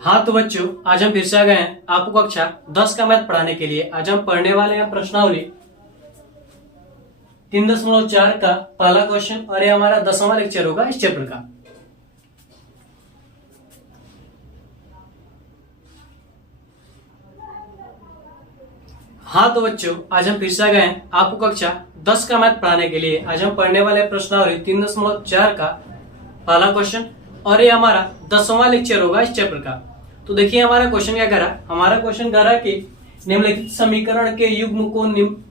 हाँ तो बच्चों, आज हम फिर से आ गए हैं आपको कक्षा 10 का मैथ पढ़ाने के लिए। आज हम पढ़ने वाले हैं प्रश्नावली 3.4 का पहला क्वेश्चन, और ये हमारा 10वां लेक्चर होगा इस चैप्टर का। हाँ तो बच्चों, आज हम फिर से आ गए हैं आपको कक्षा 10 का मैथ पढ़ाने के लिए। आज हम पढ़ने वाले प्रश्नावली 3.4 का पहला क्वेश्चन, और ये हमारा 10वां लेक्चर होगा इस चैप्टर का। तो देखिए हमारा क्वेश्चन क्या करा। हमारा क्वेश्चन करा कि निम्नलिखित समीकरण के युग्म को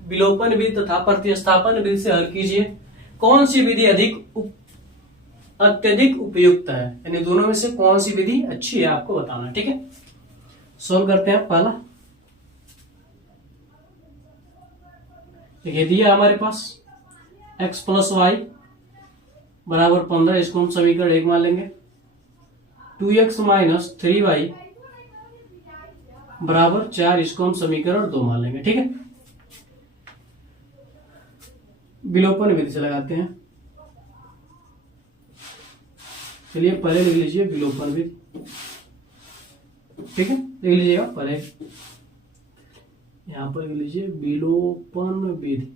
विलोपन विधि तथा प्रतिस्थापन विधि से हल कीजिए। कौन सी विधि अत्यधिक उपयुक्त है, यानी दोनों में से कौन सी विधि अच्छी है आपको बताना। ठीक है, सोल्व करते हैं। पहला देखिए दिया हमारे पास x प्लस वाई बराबर 15, इसको हम समीकरण 1 मान लेंगे। 2x माइनस 3y बराबर 4, इसको हम समीकरण 2 मान लेंगे। ठीक है, विलोपन विधि से लगाते हैं। चलिए पहले लिख लीजिए विलोपन विधि। ठीक है, लिख लीजिएगा पहले, यहां पर लिख लीजिए विलोपन विधि।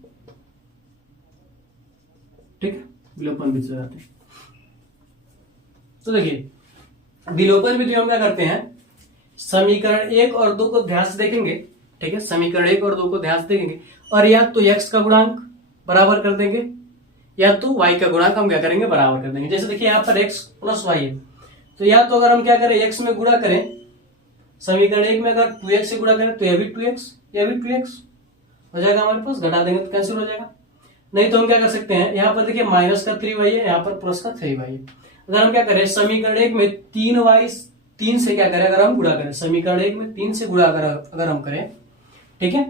ठीक है, विलोपन विधि से लगाते हैं। तो देखिए विलोपन विधि हम क्या करते हैं, समीकरण 1 और 2 को ध्यान से देखेंगे। ठीक है, समीकरण 1 और 2 को ध्यान से देखेंगे, और या तो x का गुणांक बराबर कर देंगे या तो y का गुणांक हम क्या करेंगे, बराबर कर देंगे। जैसे देखिए यहाँ पर x प्लस वाई है, तो या तो अगर हम क्या करें, x में गुणा करें, समीकरण 1 में अगर 2x से गुणा करें तो यह भी 2x यह भी 2x हो जाएगा हमारे पास, घटा देंगे तो कैंसिल हो जाएगा। नहीं तो हम क्या कर सकते हैं, यहाँ पर देखिए माइनस का 3y है, यहाँ पर प्लस का 3y है। अगर हम क्या करें, समीकरण 1 में 3 से क्या करें, अगर हम गुणा करें, समीकरण 1 में 3 से गुणा अगर हम करें, ठीक है,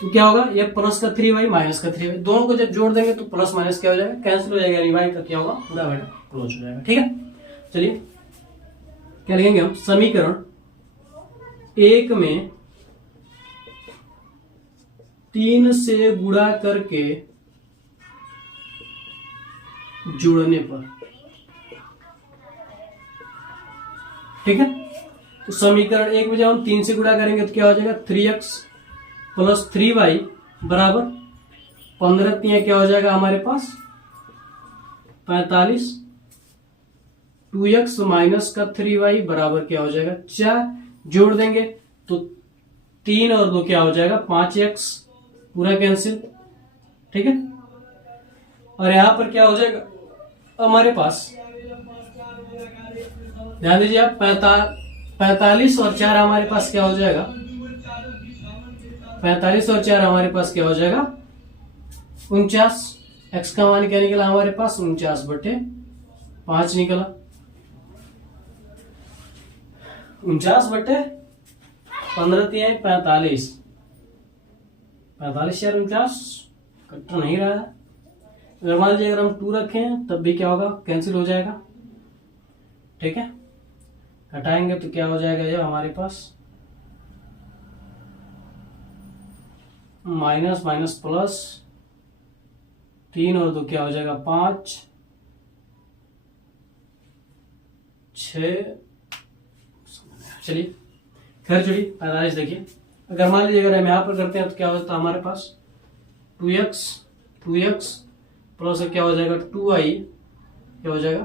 तो क्या होगा, ये प्लस का 3y माइनस का 3y, दोनों को जब जोड़ देंगे तो प्लस माइनस क्या हो जाएगा, कैंसिल हो जाएगा, यानी y का क्या होगा, पूरा बेटा क्लोज हो जाएगा। ठीक है, चलिए क्या लिखेंगे हम, समीकरण 1 में 3 से गुणा करके जोड़ने पर, ठीक है, तो समीकरण 1 में जब हम 3 से गुणा करेंगे तो क्या हो जाएगा, 3x प्लस 3y बराबर 15, तीन क्या हो जाएगा हमारे पास 45, 2x माइनस का 3y बराबर क्या हो जाएगा 4, जोड़ देंगे तो 3 और 2 क्या हो जाएगा 5x, पूरा कैंसिल। ठीक है, और यहां पर क्या हो जाएगा हमारे पास, ध्यान दीजिए आप, 45 और 4 हमारे पास क्या हो जाएगा, 45 और 4 हमारे पास क्या हो जाएगा 49। x का मान क्या निकला हमारे पास 49/5 निकला, 49/15 3 45, 45 4 49 कट नहीं रहा है। अगर मान लीजिए अगर हम 2 रखें तब भी क्या होगा, कैंसिल हो जाएगा। ठीक है, हटाएंगे तो क्या हो जाएगा, ये हमारे पास माइनस माइनस प्लस 3 और 2 क्या हो जाएगा 5 6। चलिए खैर चलिए 45, देखिए अगर मान लीजिए अगर हम यहां पर करते हैं तो क्या होता है हमारे पास 2x प्लस क्या हो जाएगा 2y, क्या हो जाएगा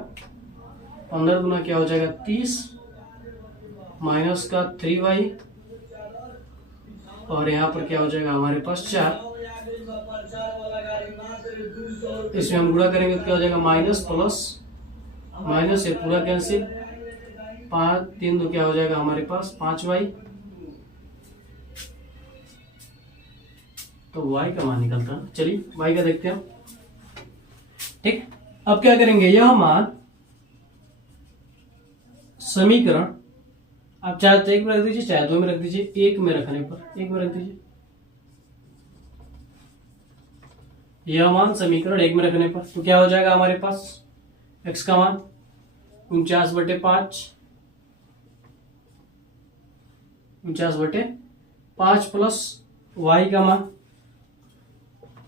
15 गुना क्या हो जाएगा 30, माइनस का 3y, और यहाँ पर क्या हो जाएगा हमारे पास 4, इसमें हम गुणा करेंगे तो क्या हो जाएगा माइनस प्लस माइनस से पूरा कैंसिल, 5 3 2 क्या हो जाएगा हमारे पास 5y, तो y का मान निकलता है। चलिए y का देखते हैं। ठीक, अब क्या करेंगे, यह मान समीकरण आप चाहे तो 1 में रख दीजिए, चाहे 2 में रख दीजिए, 1 में रखने पर 1 में रख दीजिए, यह मान समीकरण 1 में रखने पर तो क्या हो जाएगा हमारे पास, x का मान 49/5, 49/5 प्लस y का मान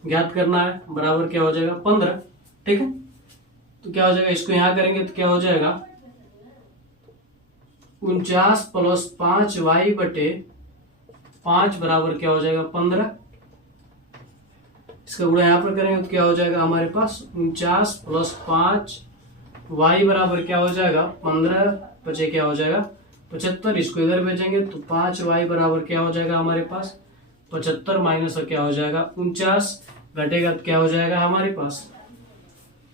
ज्ञात करना है, बराबर क्या हो जाएगा 15। ठीक है, तो क्या हो जाएगा, इसको यहां करेंगे तो क्या हो जाएगा 49 प्लस 5y बटे 5 बराबर क्या हो जाएगा 15। इसका गुणा यहाँ पर करेंगे तो क्या हो जाएगा हमारे पास 49 प्लस 5y बराबर क्या हो जाएगा 15 बचे क्या हो जाएगा 75। इसको इधर भेजेंगे तो 5y बराबर क्या हो जाएगा हमारे पास 75 माइनस क्या हो जाएगा 49 घटेगा तो क्या हो जाएगा हमारे पास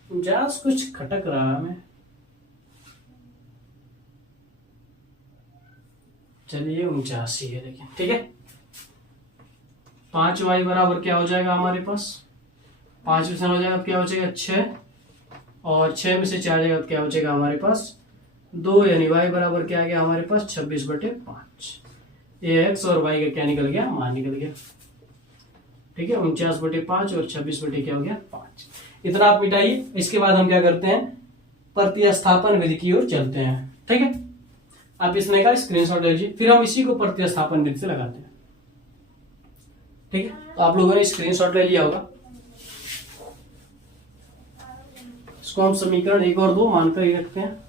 49। कुछ खटक रहा है हमें, चलिए 49 ही है लेकिन ठीक है। 5y बराबर क्या हो जाएगा हमारे पास 5 में से हो जाएगा क्या हो जाएगा 6 और 6 में से 4 जाएगा तो क्या हो जाएगा हमारे पास 2, यानी y बराबर क्या आ गया हमारे पास 26 बटे 5। ये x और y का क्या निकल गया मान निकल गया। ठीक है 49 बटे 5 और 26 बटे क्या हो गया 5। इतना आप मिटाइए। इसके बाद हम क्या करते हैं प्रतिस्थापन विधि की ओर चलते हैं। ठीक है आप इसने का स्क्रीनशॉट ले लीजिए, फिर हम इसी को प्रतिस्थापन विधि से लगाते हैं। ठीक है तो आप लोगों ने स्क्रीनशॉट ले लिया होगा। इसको हम समीकरण 1 और 2 मानकर ही रखते हैं।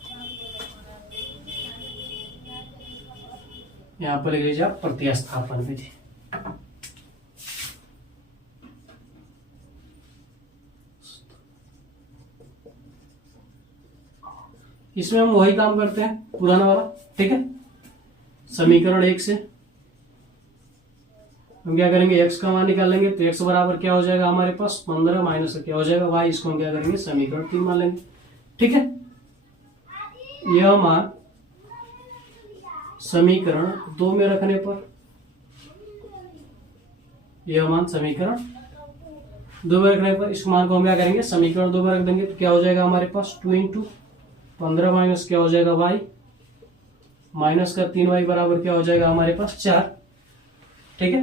यहां पर लिख लीजिए आप प्रतिस्थापन विधि। इसमें हम वही काम करते हैं पुराना वाला। ठीक है समीकरण 1 से हम क्या करेंगे x का मान निकालेंगे तो x बराबर क्या हो जाएगा हमारे पास 15 माइनस क्या हो जाएगा y। इसको हम क्या करेंगे समीकरण 3 मान लेंगे। ठीक है यह मान समीकरण 2 में रखने पर, यह मान समीकरण 2 में रखने पर इस मान को हम क्या करेंगे समीकरण 2 में रख देंगे तो क्या हो जाएगा हमारे पास 2 इंटू 15 माइनस क्या हो जाएगा y माइनस का 3y बराबर क्या हो जाएगा हमारे पास 4। ठीक है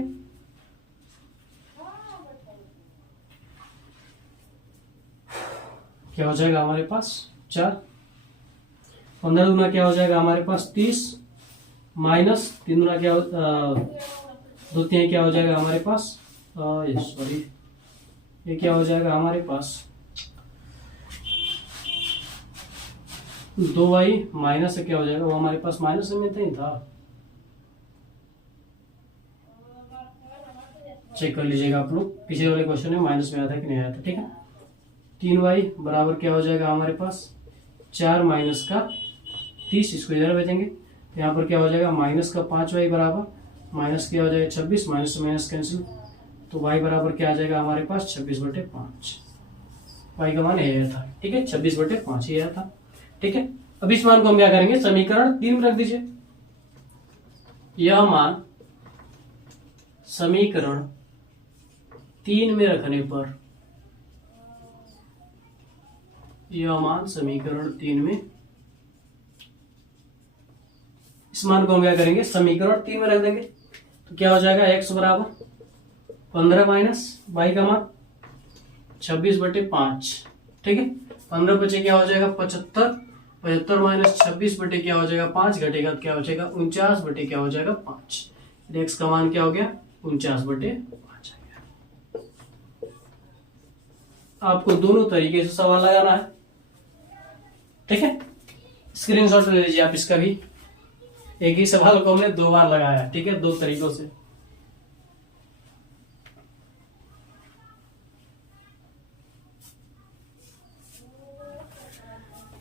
क्या हो जाएगा हमारे पास 4। 15 दूना क्या हो जाएगा हमारे पास 30 माइनस 3 दूना क्या 2 3 क्या हो जाएगा हमारे पास सॉरी ये क्या हो जाएगा हमारे पास 2y माइनस क्या हो जाएगा वो हमारे पास माइनस में नहीं था, चेक कर लीजिएगा आप लोग पिछले वाले क्वेश्चन में माइनस में आया था कि नहीं आया था। ठीक है 3y बराबर क्या हो जाएगा हमारे पास 4 माइनस का 30। इसको इधर भेजेंगे यहाँ पर क्या हो जाएगा माइनस का 5y बराबर माइनस क्या हो जाएगा 26 माइनस से माइनस कैंसिल तो y बराबर क्या आ जाएगा हमारे पास 26 बटे 5। y का मान यह था। ठीक है 26 बटे 5 ही आया था। ठीक है अब इस मान को हम क्या करेंगे समीकरण 3 में रख दीजिए। यह मान समीकरण 3 में रखने पर, यह मान समीकरण 3 में, इस मान को हम क्या करेंगे समीकरण 3 में रख देंगे तो क्या हो जाएगा x बराबर 15 माइनस y का मान 26 बटे 5। ठीक है 15 बचे क्या हो जाएगा 75 75 माइनस 26 बटे क्या हो जाएगा 5 घटेगा तो क्या हो जाएगा 49 बटे क्या हो जाएगा 5। x का मान क्या हो गया 49 बटे 5 आ गया। आपको दोनों तरीके से सवाल लगाना है। ठीक है स्क्रीनशॉट ले लीजिए आप इसका भी। एक ही सवाल को हमने 2 बार लगाया। ठीक है 2 तरीकों से।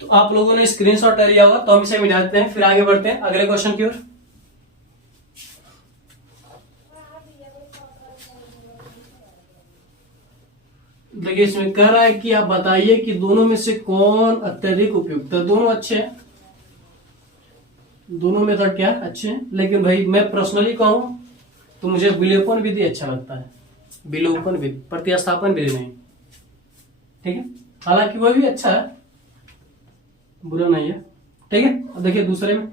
तो आप लोगों ने स्क्रीनशॉट ले लिया होगा तो हम इसे मिटा देते हैं, फिर आगे बढ़ते हैं अगले क्वेश्चन की ओर। देखिए इसमें कह रहा है कि आप बताइए कि दोनों में से कौन अत्यधिक उपयुक्त है। दोनों अच्छे हैं, दोनों मेथड क्या है अच्छे हैं, लेकिन भाई मैं पर्सनली कहूं तो मुझे विलोपन विधि अच्छा लगता है। विलोपन विधि प्रतिस्थापन विधि नहीं। ठीक है हालांकि वह भी अच्छा है, बुरा नहीं है। ठीक है अब देखिए दूसरे में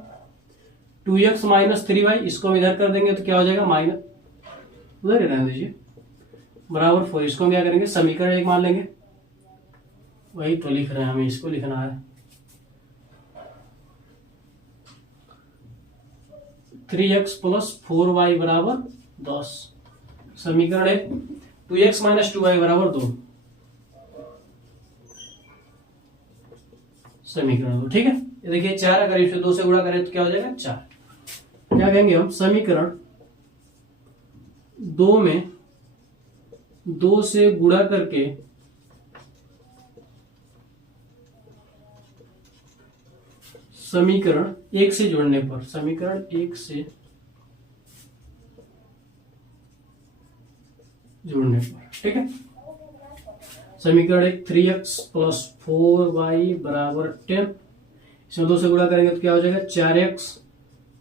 2x माइनस 3y, इसको हम इधर कर देंगे तो क्या हो जाएगा माइनस, उधर ही रहने दीजिए, बराबर 4। इसको हम क्या करेंगे समीकरण 1 मान लेंगे। वही तो लिख रहे हैं हमें, इसको लिखना है 3x प्लस 4y बराबर 10। समीकरण 1 2x माइनस 2y बराबर 2। समीकरण 2। ठीक है, ये देखिए 4, अगर इसे 2 से गुणा करें तो क्या हो जाएगा 4। क्या कहेंगे हम, समीकरण 2 में 2 से गुणा करके समीकरण 1 से जोड़ने पर, समीकरण 1 से जोड़ने पर, ठीक है। समीकरण 1 3x + 4y = 10, इसमें 2 से गुणा करेंगे तो क्या हो जाएगा 4x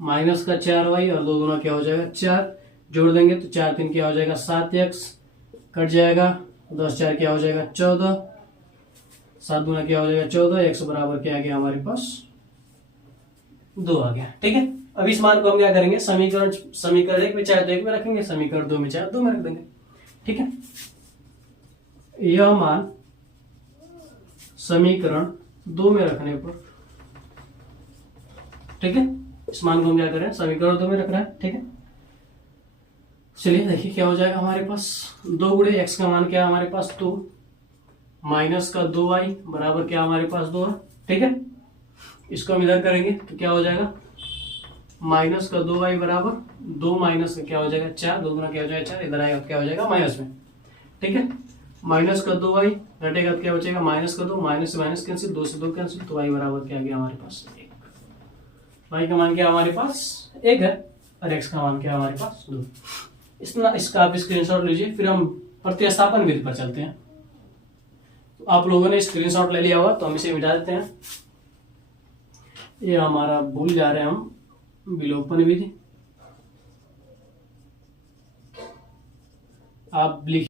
माइनस का 4y और 2 गुना क्या हो जाएगा 4, जोड़ देंगे तो 4 3 क्या हो जाएगा 7x, कट जाएगा 10 4 क्या हो जाएगा 14, 7 गुना क्या हो जाएगा 14, x बराबर क्या आ गया हमारे पास 2 आ गया। ठीक है, अब इस मान को हम क्या करेंगे, समीकरण 1 में चाहे तो 1 में रखेंगे, समीकरण 2 में चाहे 2 में रख देंगे। ठीक है, यह मान समीकरण 2 में रखने पर, ठीक है, इस मान को हम क्या करें समीकरण 2 में रख रहे हैं। ठीक है, चलिए देखिए क्या हो जाएगा हमारे पास, 2 गुणे x का मान क्या है हमारे पास 2, माइनस का 2y बराबर क्या हमारे पास 2 है। ठीक है, इसको हम इधर करेंगे तो क्या हो जाएगा, माइनस का 2y बराबर 2 माइनस का क्या हो जाएगा 4, 2 गुना क्या हो जाएगा 4, इधर आएगा तो क्या हो जाएगा माइनस में। ठीक है, माइनस का 2y घटेगा तो क्या बचेगा माइनस का 2, माइनस से माइनस कैंसिल, 2 से 2 कैंसिल, तो y बराबर क्या गया हमारे पास 1। y का मान क्या हमारे पास 1 है और x का मान क्या हमारे पास 2। इसका आप स्क्रीनशॉट लीजिए, फिर हम प्रतिस्थापन विधि पर चलते हैं। तो आप लोगों ने स्क्रीनशॉट ले लिया होगा तो हम इसे मिटा देते हैं, ये हमारा भूल जा रहे हैं हम विलोपन विधि। आप लिख